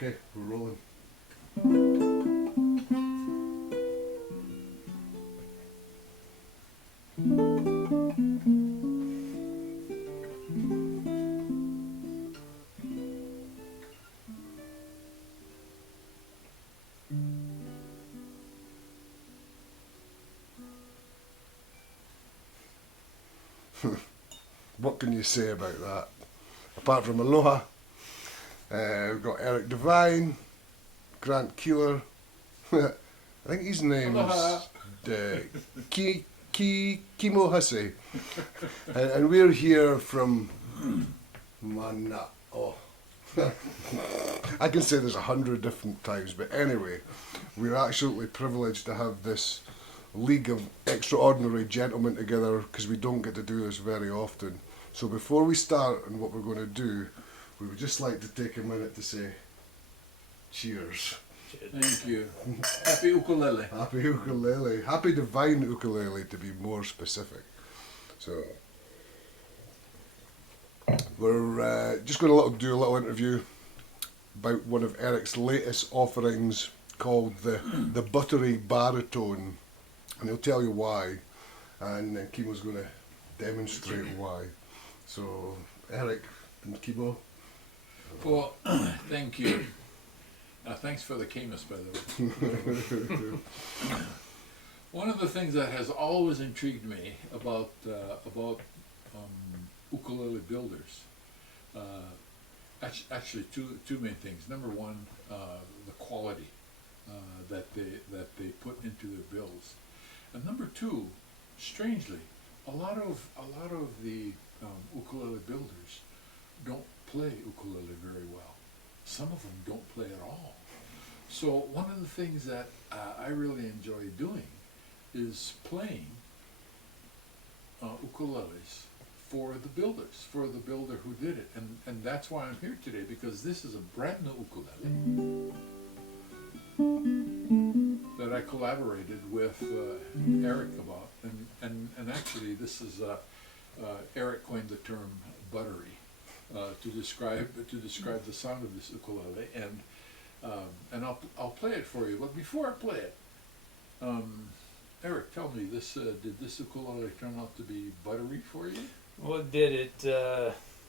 Okay, we're rolling. What can you say about that? Apart from Aloha, we've got Eric Devine, Grant Keillor. I think his name's Kimo Hussey. And we're here from Mana. Oh. I can say this 100 different times, but anyway, we're absolutely privileged to have this league of extraordinary gentlemen together because we don't get to do this very often. So before we start and what we're going to do, we would just like to take a minute to say cheers. Thank you. Happy ukulele. Happy ukulele. Happy divine ukulele, to be more specific. So we're just going to do a little interview about one of Eric's latest offerings called the Buttery Baritone, and he'll tell you why, and then Kimo's going to demonstrate why. So Eric and Kimo. Well, thank you. Thanks for the Camus, by the way. One of the things that has always intrigued me about ukulele builders, actually two main things. Number one, the quality that they put into their builds, and number two, strangely, a lot of the ukulele builders don't play ukulele very well. Some of them don't play at all. So one of the things that I really enjoy doing is playing ukuleles for the builders, for the builder who did it. And that's why I'm here today, because this is a brand new ukulele that I collaborated with Eric about. And actually this is, Eric coined the term Buttery to describe the sound of this ukulele. And I'll play it for you. But before I play it, Eric, tell me, did this ukulele turn out to be buttery for you? Well, it did. It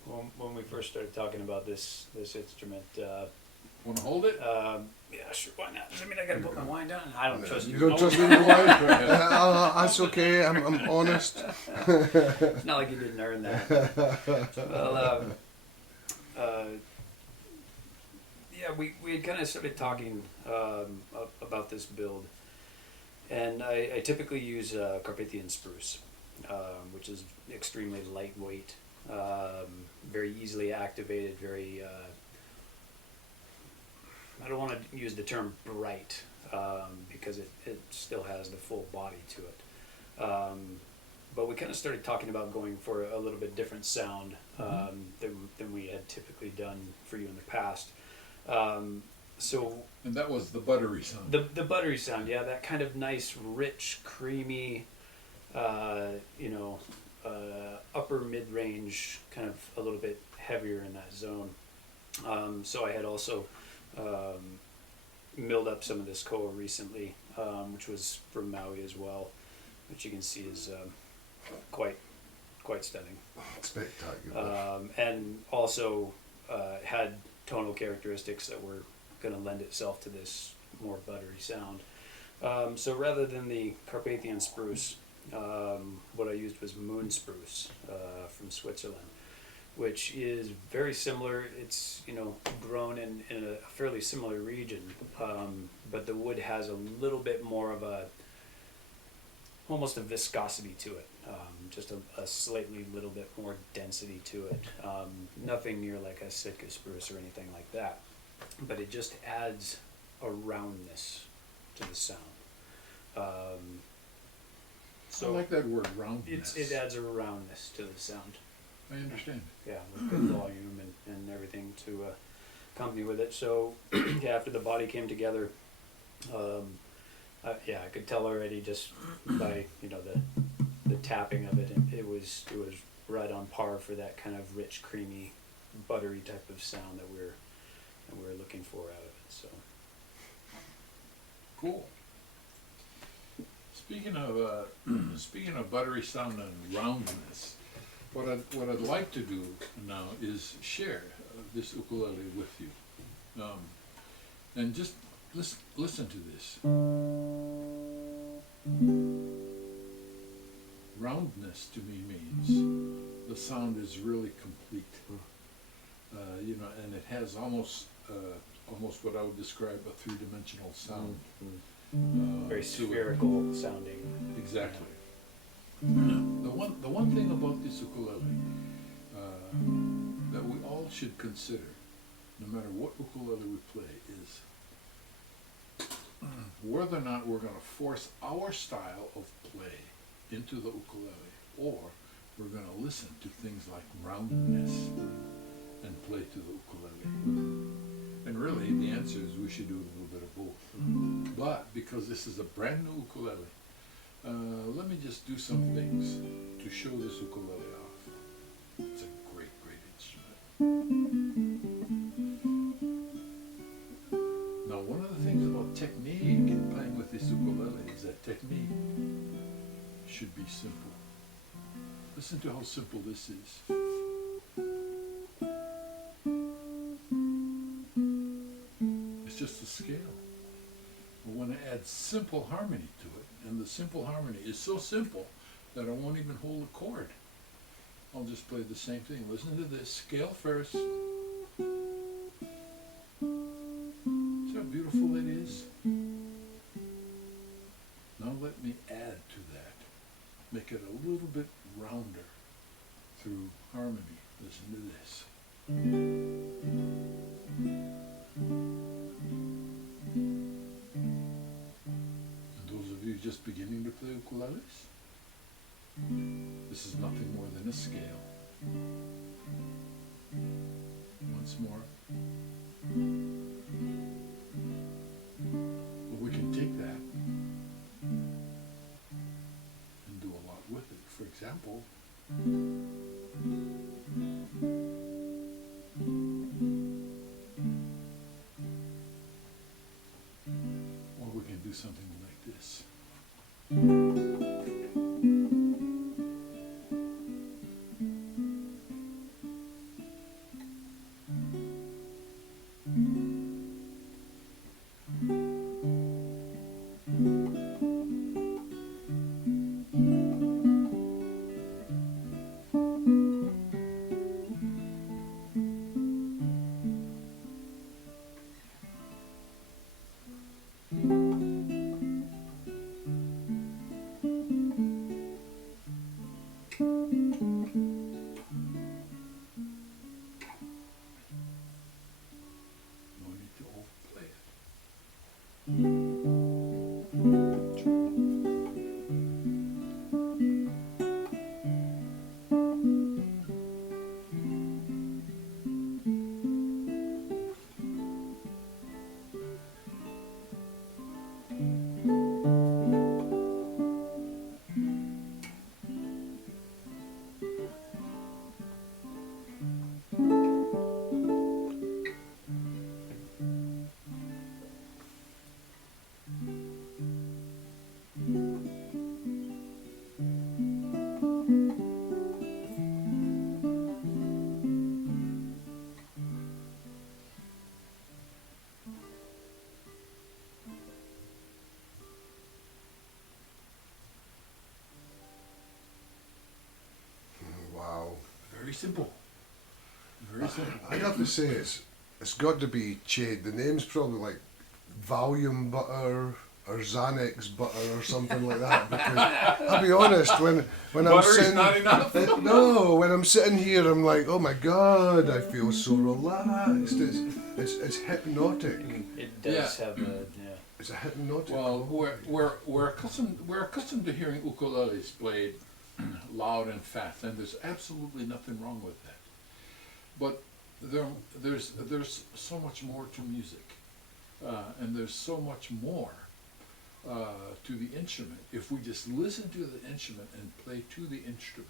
when we first started talking about this instrument. Want to hold it? Yeah, sure. Why not? I mean, I gotta put my wine down. I don't trust you. You don't trust me with the wine? That's okay. I'm honest. It's not like you didn't earn that. Well, yeah, we kind of started talking about this build, and I typically use Carpathian spruce, which is extremely lightweight, very easily activated, very. I don't want to use the term bright because it still has the full body to it. But we kind of started talking about going for a little bit different sound than we had typically done for you in the past. And that was the buttery sound. The buttery sound, yeah, that kind of nice, rich, creamy, upper mid-range, kind of a little bit heavier in that zone. So I had also milled up some of this koa recently, which was from Maui as well, which you can see is quite stunning. Spectacular. And also had tonal characteristics that were going to lend itself to this more buttery sound. So rather than the Carpathian spruce, what I used was moon spruce from Switzerland, which is very similar. It's grown in a fairly similar region, but the wood has a little bit more of almost a viscosity to it, just a slightly little bit more density to it. Nothing near like a Sitka spruce or anything like that, but it just adds a roundness to the sound. So I like that word, roundness. It adds a roundness to the sound. I understand. Yeah, with good volume and everything to accompany with it. So yeah, after the body came together, I could tell already just by the tapping of it, it was right on par for that kind of rich, creamy, buttery type of sound that we're we're looking for out of it. So Cool. Speaking of buttery sound and roundness, what I'd like to do now is share this ukulele with you, and just listen to this. Roundness to me means the sound is really complete, and it has almost what I would describe a three-dimensional sound. very to it. spherical sounding. Exactly. The one thing about this ukulele that we all should consider, no matter what ukulele we play, is whether or not we're going to force our style of play into the ukulele, or we're going to listen to things like roundness and play to the ukulele. And really, the answer is we should do a little bit of both. But because this is a brand new ukulele, let me just do some things to show this ukulele off. It's a great, great instrument. Now, one of the things about technique in playing with this ukulele is that technique should be simple. Listen to how simple this is. It's just a scale. But when I add simple harmony to it, and the simple harmony is so simple that I won't even hold a chord, I'll just play the same thing. Listen to this. Scale first. See how beautiful it is? Now let me add to that. Make it a little bit rounder through harmony. Listen to this. And those of you just beginning to play ukuleles, this is nothing more than a scale. Once more. But we can take that and do a lot with it. For example, or we can do something like this. No need to overplay it. Wow. Very simple. Very simple. I'd have to say it's got to be Chade. The name's probably like Valium Butter or Xanax Butter or something like that. Because I'll be honest, when I'm Buttery's sitting, not enough. no, when I'm sitting here, I'm like, oh my god, I feel so relaxed. It's hypnotic. It does have a It's a hypnotic. Well, we're accustomed to hearing ukuleles played loud and fast, and there's absolutely nothing wrong with that. But there's so much more to music, and there's so much more to the instrument if we just listen to the instrument and play to the instrument.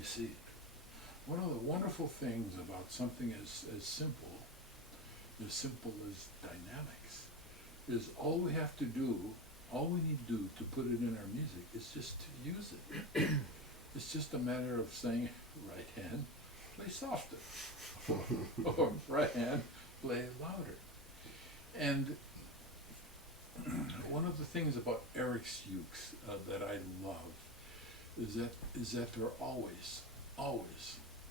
You see, one of the wonderful things about something as simple as dynamics, is all we have to do, all we need to do to put it in our music is just to use it. It's just a matter of saying, right hand, play softer, or right hand, play louder. And one of the things about Eric's ukes that I love is that they're always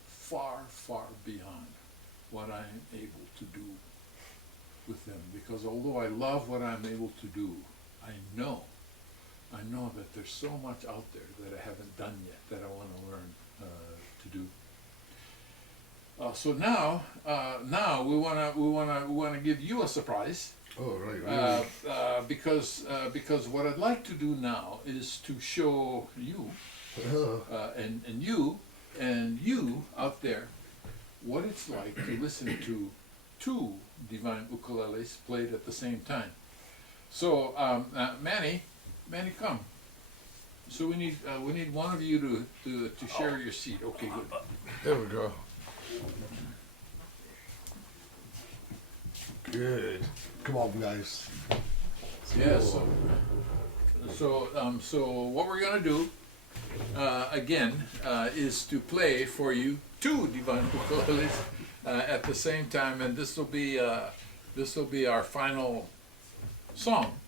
far, far beyond what I am able to do with them. Because although I love what I'm able to do, I know that there's so much out there that I haven't done yet that I want to learn to do. So now we wanna give you a surprise. Oh, right, really? Because what I'd like to do now is to show you and you out there what it's like to listen to two Devine ukuleles played at the same time. So Manny, come. So we need one of you to share your seat. Okay, good. There we go. Good. Come on, guys. Yeah. So what we're gonna do again is to play for you two Devine ukuleles at the same time, and this will be our final song.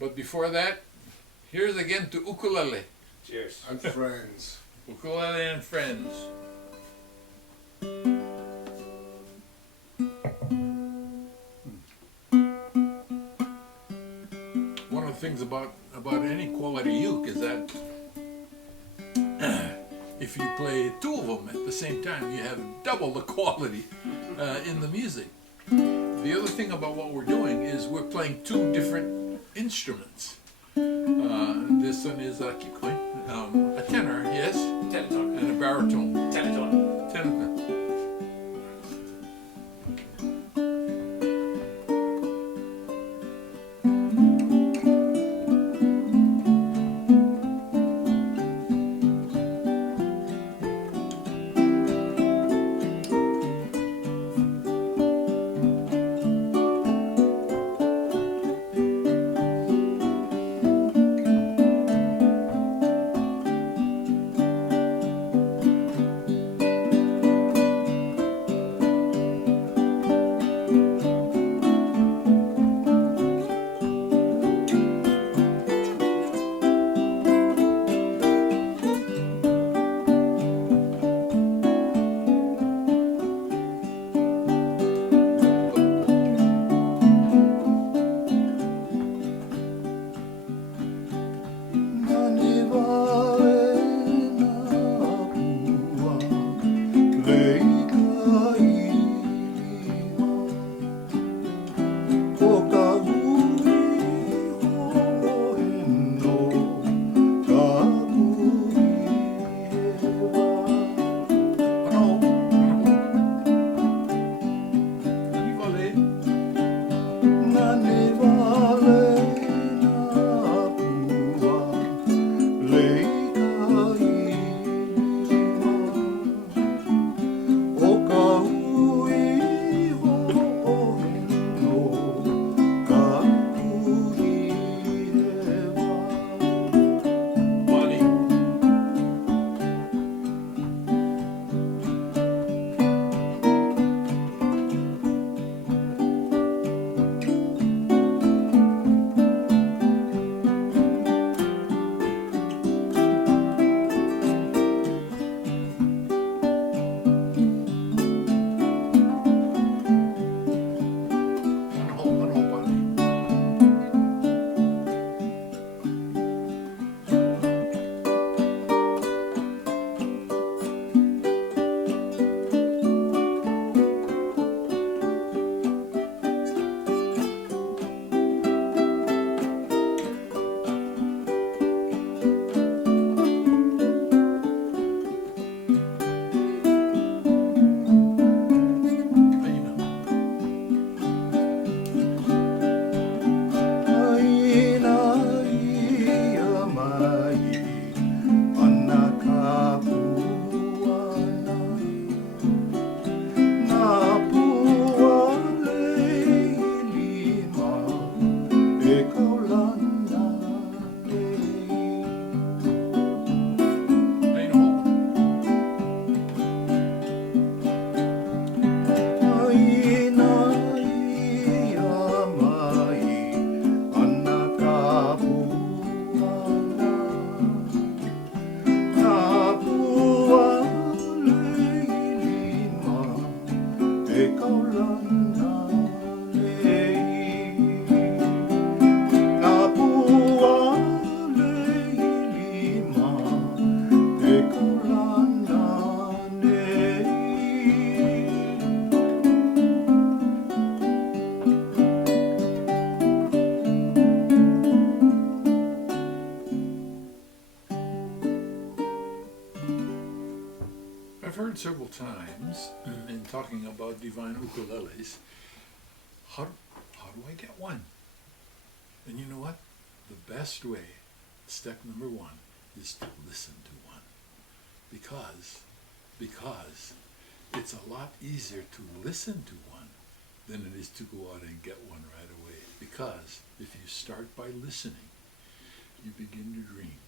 But before that, here's again to ukulele. Cheers. And friends. Ukulele and friends. One of the things about any quality uke is that if you play two of them at the same time, you have double the quality in the music. The other thing about what we're doing is we're playing two different instruments. This one is, keep going, a tenor, yes, Tenor. and a baritone. Tenor. Tenor. times in talking about divine ukuleles, how do I get one? And you know what? The best way, step number one, is to listen to one. Because it's a lot easier to listen to one than it is to go out and get one right away. Because if you start by listening, you begin to dream.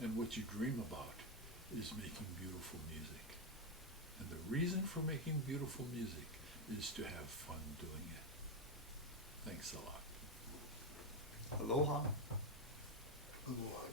And what you dream about is making beautiful music. And the reason for making beautiful music is to have fun doing it. Thanks a lot. Aloha. Aloha.